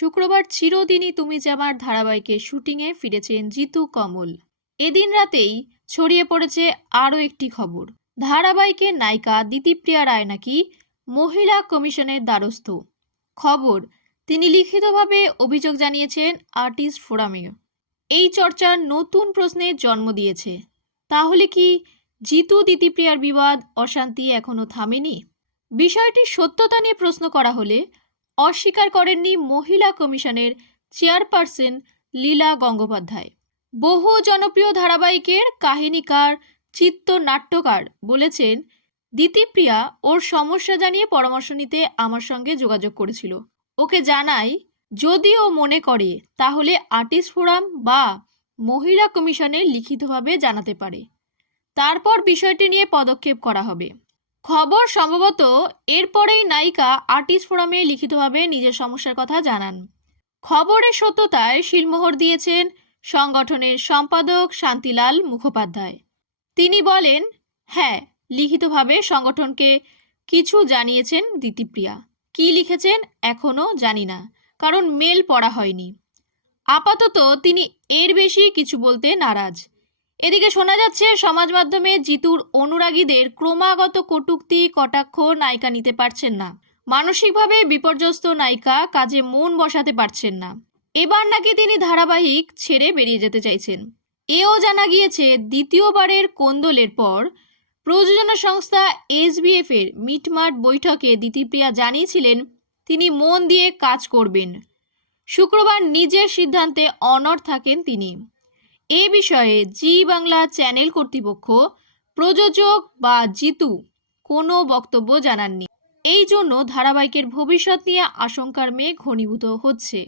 শুক্রবার চিরদিনই তুমি যে আমার ধারাবাহিকের শুটিংয়ে ফিরেছেন জিতু কমল। এদিন রাতেই ছড়িয়ে পড়েছে আরও একটি খবর। ধারাবাহিকের নায়িকা দিতিপ্রিয়া রায় নাকি মহিলা কমিশনের দ্বারস্থ। খবর, তিনি লিখিতভাবে অভিযোগ জানিয়েছেন আর্টিস্ট ফোরামে। এই চর্চার নতুন প্রশ্নের জন্ম দিয়েছে। তাহলে কি জিতু দিতিপ্রিয়ার বিবাদ অশান্তি এখনও থামেনি? বিষয়টির সত্যতা নিয়ে প্রশ্ন করা হলে অস্বীকার করেননি মহিলা কমিশনের চেয়ারপারসন লীলা গঙ্গোপাধ্যায়। বহু জনপ্রিয় ধারাবাহিকের কাহিনীকার, চিত্রনাট্যকার বলেছেন, দিতিপ্রিয়া ওর সমস্যা জানিয়ে পরামর্শ নিতে আমার সঙ্গে যোগাযোগ করেছিল। ওকে জানাই, যদি ও মনে করে, তাহলে আর্টিস্ট ফোরাম বা মহিলা কমিশনে লিখিতভাবে জানাতে পারে। তারপর বিষয়টি নিয়ে পদক্ষেপ করা হবে। খবর সম্ভবত এরপরেই নায়িকা আর্টিস্ট ফোরামে লিখিতভাবে নিজের সমস্যার কথা জানান। খবরের সত্যতায় শিলমোহর দিয়েছেন সংগঠনের সম্পাদক শান্তিলাল মুখোপাধ্যায়। তিনি বলেন হ্যাঁ লিখিতভাবে সংগঠনকে কিছু জানিয়েছেন দিতিপ্রিয়া। কি লিখেছেন এখনও জানি না, কারণ মেল পড়া হয়নি। আপাতত তিনি এর বেশি কিছু বলতে নারাজ। এদিকে শোনা যাচ্ছে, সমাজ মাধ্যমে জিতুর অনুরাগীদের ক্রমাগত কটূক্তি, কটাক্ষ নায়িকা নিতে পারছেন না। মানসিকভাবে বিপর্যস্ত নায়িকা কাজে মন বসাতে পারছেন না। এবার নাকি তিনি ধারাবাহিক ছেড়ে বেরিয়ে যেতে চাইছেন। এও জানা গিয়েছে, দ্বিতীয়বারের কোন্দলের পর প্রযোজনা সংস্থা এসবিএফ এর মিটমাট বৈঠকে দিতিপ্রিয়া জানিয়েছিলেন, তিনি মন দিয়ে কাজ করবেন। শুক্রবার নিজের সিদ্ধান্তে অনড় থাকেন তিনি। এ বিষয়ে জি বাংলা চ্যানেল কর্তৃপক্ষ প্রযোজক বা জিতু কোনো বক্তব্য জানাননি। এই জন্য ধারাবাহিকের ভবিষ্যৎ নিয়ে আশঙ্কার মেয়ে ঘনীভূত হচ্ছে।